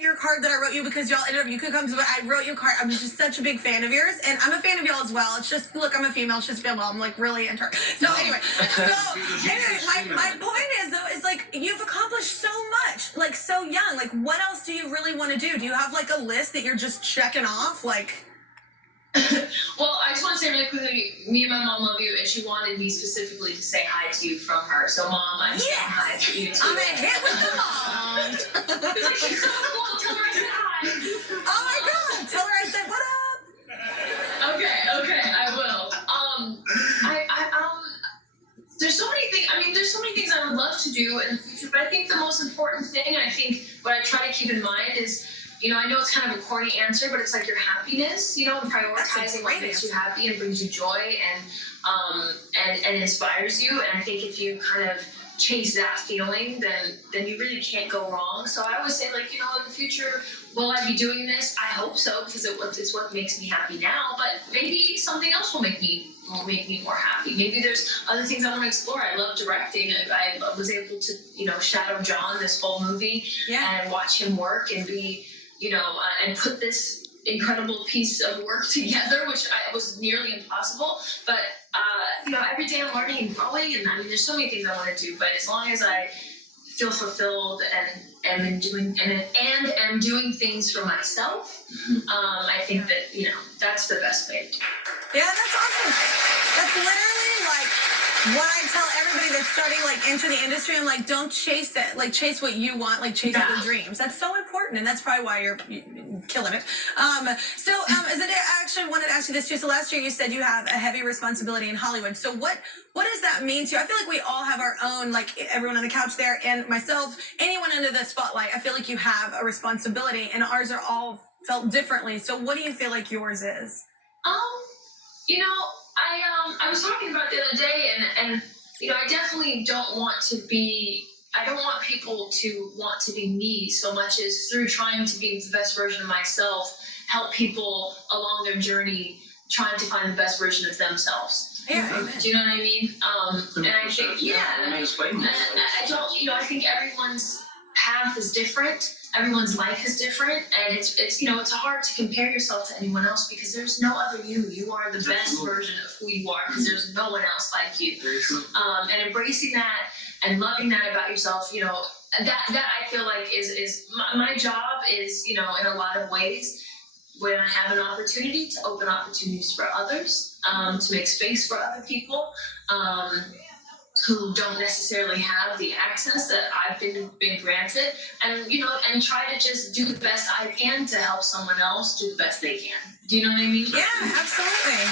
your card that I wrote you because y'all ended up, you could come to, but I wrote you a card. I'm just such a big fan of yours, and I'm a fan of y'all as well. It's just, look, I'm a female, she's a female, I'm like really into her. So anyway, my point is though, is like, you've accomplished so much, like so young. Like, what else do you really want to do? Do you have like a list that you're just checking off? Like, well, I just want to say really quickly, me and my mom love you, and she wanted me specifically to say hi to you from her. So, Mom, I'm saying hi to you too. I'm a hit with the moms. She's like, she's so cool. Tell her I said hi. Oh my God! Tell her I said what up. Okay, I will. There's so many things. I mean, there's so many things I would love to do in the future, but I think the most important thing, and I think what I try to keep in mind is, you know, I know it's kind of a corny answer, but it's like your happiness, you know, and prioritizing what makes you happy and brings you joy and inspires you. And I think if you kind of chase that feeling, then you really can't go wrong. So I always say, like, you know, in the future, will I be doing this? I hope so, because it's what makes me happy now. But maybe something else will make me more happy. Maybe there's other things I want to explore. I love directing. I was able to, you know, shadow John this whole movie and watch him work and be, you know, and put this incredible piece of work together, which was nearly impossible. But, you know, every day I'm learning and growing, and I mean, there's so many things I want to do, but as long as I feel fulfilled and am doing things for myself, I think that, you know, that's the best way to do it. Yeah, that's awesome. That's literally like what I tell everybody that's starting like into the industry. I'm like, don't chase it. Like, chase what you want. Like, chase your dreams. That's so important, and that's probably why you're killing it. I actually wanted to ask you this too. So last year you said you have a heavy responsibility in Hollywood. So what does that mean to you? I feel like we all have our own, like everyone on the couch there, and myself, anyone under the spotlight. I feel like you have a responsibility, and ours are all felt differently. So what do you feel like yours is? You know, I was talking about it the other day, and you know, I definitely don't want people to want to be me so much as through trying to be the best version of myself, help people along their journey trying to find the best version of themselves. Yeah. Do you know what I mean? And I think, I don't, you know, I think everyone's path is different. Everyone's life is different, and it's you know, it's hard to compare yourself to anyone else because there's no other you. You are the best version of who you are because there's no one else like you. And embracing that and loving that about yourself, you know, that I feel like is my job is, you know, in a lot of ways, when I have an opportunity to open opportunities for others, to make space for other people, who don't necessarily have the access that I've been granted, and you know, and try to just do the best I can to help someone else do the best they can. Do you know what I mean? Yeah, absolutely.